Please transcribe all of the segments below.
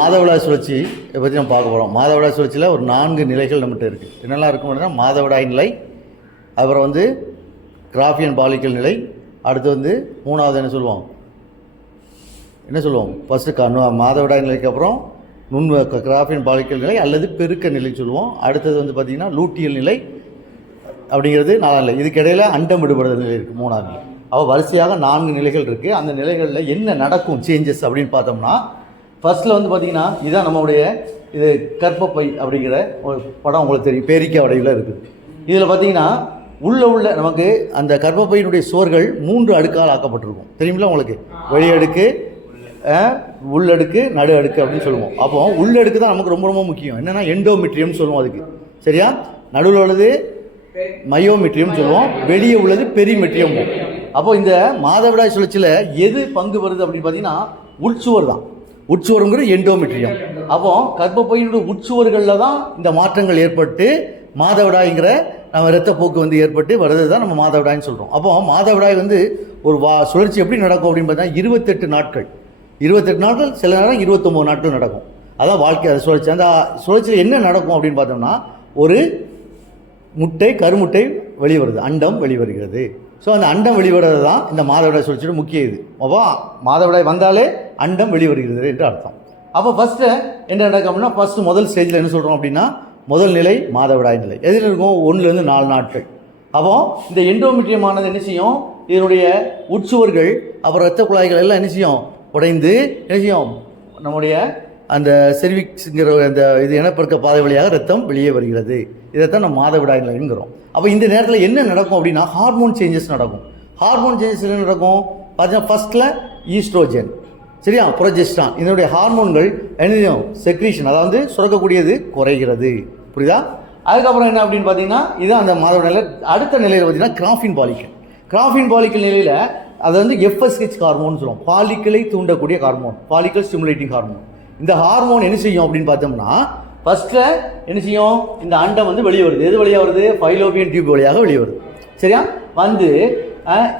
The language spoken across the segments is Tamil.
மாதவிடாய் சுழற்சி பற்றி நம்ம பார்க்க போகிறோம். மாதவிடாய் சுழற்சியில் ஒரு 4 நிலைகள் நம்மகிட்ட இருக்குது. என்னெல்லாம் இருக்கும் அப்படின்னா மாதவிடாய் நிலை, அப்புறம் வந்து கிராஃபியன் பாலிக்கல் நிலை, அடுத்து வந்து 3வது என்ன சொல்லுவோம் ஃபஸ்ட்டு மாதவிடாய் நிலைக்கு அப்புறம் கிராஃபியன் பாலிக்கல் நிலை அல்லது பெருக்க நிலை சொல்லுவோம். அடுத்தது வந்து பார்த்திங்கன்னா லூட்டியல் நிலை அப்படிங்கிறது 4வது நிலை. இதுக்கு இடையில் அண்டம் விடுபடுதல் நிலை இருக்குது 3வது நிலை. அப்போ வரிசையாக 4 நிலைகள் இருக்குது. அந்த நிலைகளில் என்ன நடக்கும் சேஞ்சஸ் அப்படின்னு பார்த்தோம்னா, ஃபர்ஸ்ட்டில் வந்து பார்த்திங்கன்னா இதுதான் நம்மளுடைய இது கர்ப்பப்பை அப்படிங்கிற ஒரு படம் உங்களுக்கு தெரியும், பேரிக்கை வடிவில் இருக்குது. இதில் பார்த்திங்கன்னா உள்ள நமக்கு அந்த கர்ப்பப்பையினுடைய சுவர்கள் 3 அடுக்கால் ஆக்கப்பட்டிருக்கும். தெரியுமில்ல உங்களுக்கு? வெளியடுக்கு, உள்ளடுக்கு, நடு அடுக்கு அப்படின்னு சொல்லுவோம். அப்போ உள்ளடுக்கு தான் நமக்கு ரொம்ப ரொம்ப முக்கியம். என்னென்னா எண்டோமெட்ரியம் சொல்லுவோம் அதுக்கு, சரியா? நடுவில் உள்ளது மயோமெட்ரியம் சொல்லுவோம், வெளியே உள்ளது பெரிமெட்ரியம். அப்போது இந்த மாதவிடாய் சுழற்சியில் எது பங்கு வருது அப்படின்னு பார்த்தீங்கன்னா உட்சுவர் தான். உட்சுவருங்கிற எண்டோமெட்ரியம். அப்போ கர்ப்பப்பையினுடைய உட்சுவர்களில் தான் இந்த மாற்றங்கள் ஏற்பட்டு மாதவிடாய்ங்கிற நம்ம இரத்தப்போக்கு வந்து ஏற்பட்டு வருது தான் நம்ம மாதவிடாய்ன்னு சொல்கிறோம். அப்போ மாதவிடாய் வந்து ஒரு சுழற்சி எப்படி நடக்கும் அப்படின்னு பார்த்தீங்கன்னா 28 நாட்கள், 28 நாட்கள், சில நேரம் 29 நாட்கள் நடக்கும். அதான் வாழ்க்கை அது சுழற்சி. அந்த சுழற்சியில் என்ன நடக்கும் அப்படின்னு பார்த்தோம்னா, ஒரு கருமுட்டை வெளிவருது, அண்டம் வெளிவருகிறது. ஸோ அந்த அண்டம் வெளிவருவது தான் இந்த மாதவிடாய் சுழற்சியோட முக்கிய இது. அப்போ மாதவிடாய் வந்தாலே அண்டம் வெளிவருகிறது என்று அர்த்தம். அப்போ ஃபஸ்ட்டு என்ன நடக்கும் அப்படின்னா, ஃபஸ்ட்டு முதல் ஸ்டேஜில் என்ன சொல்கிறோம் அப்படின்னா, முதல் நிலை மாதவிடாய் நிலை. எதில் இருக்கும்? 1லேருந்து 4 நாட்கள். அப்போ இந்த எண்டோமெட்ரியமானது என்ன செய்யும்? இதனுடைய உட்சுவர்கள் அப்புறம் இரத்த குழாய்கள் எல்லாம் என்ன செய்யும்? உடைந்து என்ன செய்யும்? நம்முடைய அந்த செர்விக்ஸுங்கிற அந்த இது இனப்பெருக்க பாதை வழியாக ரத்தம் வெளியே வருகிறது. இதைத்தான் நம்ம மாதவிடாய் நிலைங்கிறோம். அப்போ இந்த நேரத்தில் என்ன நடக்கும் அப்படின்னா, ஹார்மோன் சேஞ்சஸ் நடக்கும். ஹார்மோன் சேஞ்சஸ் என்ன நடக்கும் பார்த்தீங்கன்னா, ஃபஸ்ட்டில் ஈஸ்ட்ரோஜன், சரியா, புரோஜெஸ்ட்ரான், இதனுடைய ஹார்மோன்கள் என்ன செக்ரீஷன், அதாவது சுரக்கக்கூடியது குறைகிறது. புரியுதா? அதுக்கப்புறம் என்ன அப்படின்னு பார்த்தீங்கன்னா, இதுதான் அந்த மாதவிடாய் நிலை. அடுத்த நிலையில் பார்த்தீங்கன்னா கிராஃபின் பாலிக்கல். கிராஃபின் பாலிக்கல் நிலையில் அதை வந்து FSH ஹார்மோன் சொல்லுவோம், பாலிக்கலை தூண்டக்கூடிய ஹார்மோன், பாலிக்கல் ஸ்டிமுலேட்டிங் ஹார்மோன். இந்த ஹார்மோன் என்ன செய்யும் அப்படின்னு பார்த்தோம்னா, ஃபஸ்ட்டில் என்ன செய்யும்? இந்த அண்டம் வந்து வெளியே வருது. எது வழியாக வருது? ஃபைலோபியன் டியூப் வழியாக வெளியே வருது, சரியா? வந்து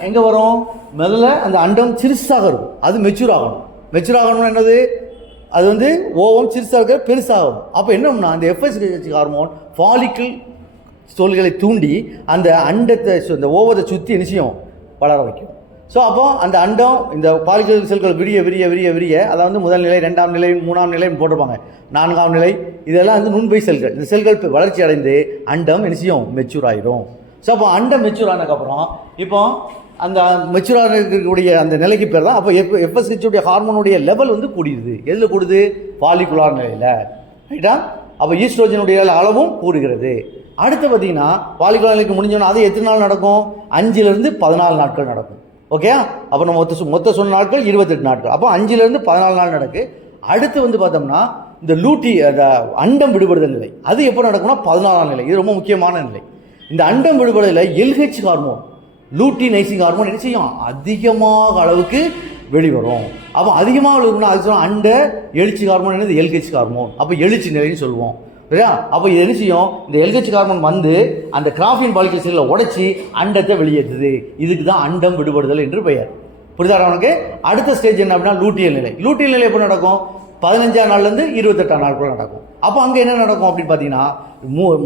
எங்கே வரும்? முதல்ல அந்த அண்டம் சிறுசாக இருக்கும், அது மெச்சூர் ஆகணும். மெச்சூர் ஆகணும்னு என்னது? அது வந்து ஓவம் சிறுசாக இருக்க பெருசாகும். அப்போ என்னன்னா, அந்த FSH ஹார்மோன் ஃபாலிக்கல் தோல்களை தூண்டி அந்த அண்டத்தை, இந்த ஓவத்தை சுற்றி என்ன செய்யும்? வளர வைக்கும். ஸோ அப்போ அந்த அண்டம், இந்த பாலிக்கல் செல்கள் விரிய விரிய விரிய விரிய, அதாவது முதல் நிலை, 2ஆம் நிலை, 3ஆம் நிலைன்னு போட்டிருப்பாங்க, 4ஆம் நிலை, இதெல்லாம் வந்து நுண்பை செல்கள். இந்த செல்கள் வளர்ச்சி அடைந்து அண்டம் என்ன செய்யும்? மெச்சூர் ஆகிடும். ஸோ அப்போ அண்டம் மெச்சூர் ஆனதுக்கப்புறம் இப்போ அந்த மெச்சூர் ஆகக்கூடிய அந்த நிலைக்கு பேர் தான் அப்போ FSH ஹார்மோனுடைய லெவல் வந்து கூடிடுது. எதில் கூடுது? பாலிகுலார் நிலையில், ரைட்டா? அப்போ ஈஸ்ட்ரோஜனுடைய அளவும் கூடுகிறது. அடுத்து பார்த்தீங்கன்னா பாலிகுலார் நிலைக்கு முடிஞ்சோன்னா அது எத்தனை நாள் நடக்கும்? 5லேருந்து 14 நாட்கள் நடக்கும். ஓகே, அப்போ நம்ம மொத்த சொன்ன நாட்கள் 28 நாட்கள். அப்போ 5லேருந்து 14 நாள் நடக்கு. அடுத்து வந்து பார்த்தோம்னா இந்த அந்த அண்டம் விடுபடுதல் நிலை, அது எப்போ நடக்கும்னா 14ஆம் நிலை. இது ரொம்ப முக்கியமான நிலை. இந்த அண்டம் விடுபடுதலில் LH ஹார்மோன், லூட்டினைசிங் ஹார்மோன் என்ன செய்யும்? அதிகமாக அளவுக்கு வெளிவரும். அப்போ அதிகமாக இருக்குன்னா அது சொன்னால் அண்ட எழுச்சி ஹார்மோன் என்னது? LH hormone. அப்போ எழுச்சி நிலைன்னு சொல்லுவோம், சரியா? அப்போ இது என்ன செய்யும்? இந்த LH ஹார்மோன் வந்து அந்த கிராஃபின் பாலிக்கல் செல்லை உடைச்சி அண்டத்தை வெளியேற்றுது. இதுக்கு தான் அண்டம் விடுபடுதல் என்று பெயர். புரியுதா அவனுக்கு? அடுத்த ஸ்டேஜ் என்ன அப்படின்னா லூட்டியல் நிலை. லூட்டியல் நிலை எப்போ நடக்கும்? 15ஆம் நாள்லேருந்து 28ஆம் நாளுக்குள்ள நடக்கும். அப்போ அங்கே என்ன நடக்கும் அப்படின்னு பார்த்தீங்கன்னா,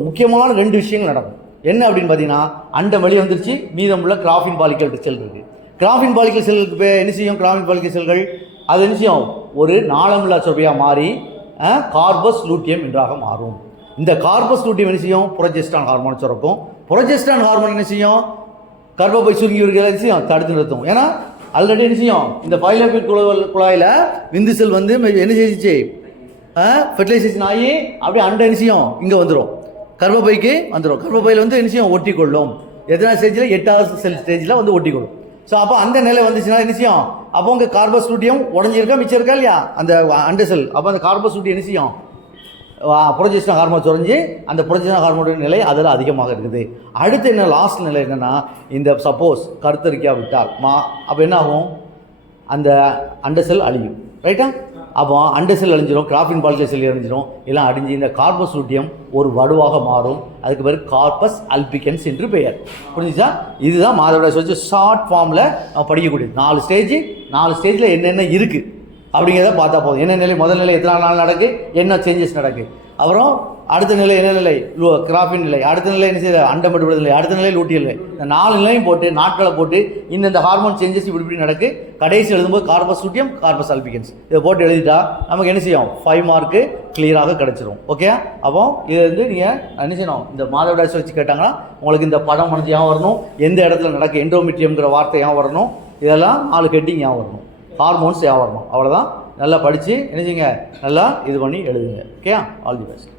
முக்கியமான 2 விஷயங்கள் நடக்கும். என்ன அப்படின்னு பார்த்தீங்கன்னா, அண்டம் வெளியே வந்துருச்சு, மீதம் உள்ள கிராஃபின் பாலிக்கல் செல் இருக்குது. கிராஃபின் பாலிக்கல் செல்லுக்கு என்ன செய்யும்? கிராஃபின் பாலிக்கல் செல்கள் அது என்ன செய்யும்? ஒரு நாளமில்லா சுரப்பியாக மாறி கார்பஸ் லூட்டியம் என்றாக மாறும். இந்த கார்பஸ் லூட்டியம் என்ன செய்யும்? புரோஜெஸ்ட்ரான் ஹார்மோன் சுரக்கும். புரோஜெஸ்ட்ரான் ஹார்மோன் என்ன செய்யும்? கர்ப்பப்பை சுருங்கி என்ன செய்யும்? தடுத்து நிறுத்தும். ஏன்னா ஆல்ரெடி என்ன செய்யும்? இந்த பைலோபியன் குழாயில் விந்து செல் வந்து என்ன செய்ச்சு? ஃபெர்டிலைசேஷன் ஆகி அப்படியே அண்டை என்ன செய்யும்? இங்கே வந்துடும், கர்ப்பப்பைக்கு வந்துடும். கர்ப்பப்பையில் வந்து என்ன செய்யும்? ஒட்டி கொள்ளும். எத்தனை ஸ்டேஜில்? 8வது செல் ஸ்டேஜில் வந்து ஒட்டி கொள்ளும். ஸோ அப்போ அந்த நிலை வந்துச்சுன்னா என்ன செய்யும்? அப்போ உங்க கார்பஸ் லூட்டியம் உடஞ்சிருக்கா, மிச்சம் இருக்கா இல்லையா அந்த அண்ட செல்? அப்போ அந்த கார்பஸ் லூட்டியம் என்ன செய்யும்? புரோஜெஸ்ட்ரான் ஹார்மோன் சுரஞ்சி அந்த புரோஜெஸ்ட்ரான் ஹார்மோனுடைய நிலை அதில் அதிகமாக இருக்குது. அடுத்து என்ன? லாஸ்ட் நிலை என்னென்னா, இந்த சப்போஸ் கருத்தரிக்கா விட்டால் அப்போ என்ன ஆகும்? அந்த அண்ட செல் அழியும், ரைட்டா? அப்போ அண்ட செல் அழிஞ்சிடும், கிராஃபின் பாலிக்கல் செல் அழிஞ்சிடும், எல்லாம் அழிஞ்சு இந்த கார்பஸ் லூட்டியம் ஒரு வடுவாக மாறும். அதுக்கு பேர் கார்பஸ் அல்பிகன்ஸ் என்று பெயர். புரிஞ்சுச்சா? இதுதான் மாதவிடாய் சுழற்சி ஷார்ட் ஃபார்மில் படிக்கக்கூடியது. 4 ஸ்டேஜ், 4 ஸ்டேஜில் என்னென்ன இருக்குது அப்படிங்கிறத பார்த்தா போதும். என்ன நிலை, முதல் நிலை எத்தனை நாள் நடக்கு, என்ன சேஞ்சஸ் நடக்கு, அப்புறம் அடுத்த நிலை என்ன நிலை, கிராஃபின் நிலை, அடுத்த நிலை என்ன செய்ய அண்டம் விடுபடுதல் நிலை, அடுத்த நிலை லூட்டியல் நிலை. இந்த 4 நிலையும் போட்டு நாட்களை போட்டு இந்த ஹார்மோன் சேஞ்சஸ் இப்படி நடக்கு. கடைசி எழுதும்போது கார்பஸ் லூட்டியம், கார்பஸ் ஆல்பிகன்ஸ் இதை போட்டு எழுதிட்டா நமக்கு என்ன செய்யும், 5 மார்க்கு கிளியராக கிடச்சிரும். ஓகே, அப்போ இதை வந்து நீங்கள் என்ன செய்யணும், இந்த மாதவிடாய் சுழற்சி கேட்டாங்கன்னா உங்களுக்கு இந்த படம் மனது ஏன் வரணும், எந்த இடத்துல நடக்கு, எண்டோமெட்ரியம்ங்கிற வார்த்தை ஏன் வரணும், இதெல்லாம் 4 ஹெட்டிங் ஏன் வரணும், ஹார்மோன்ஸ் ஏன் வரணும், அவ்வளோதான். நல்லா படித்து என்ன செய்யுங்க, நல்லா இது பண்ணி எழுதுங்க. Okay, all the best.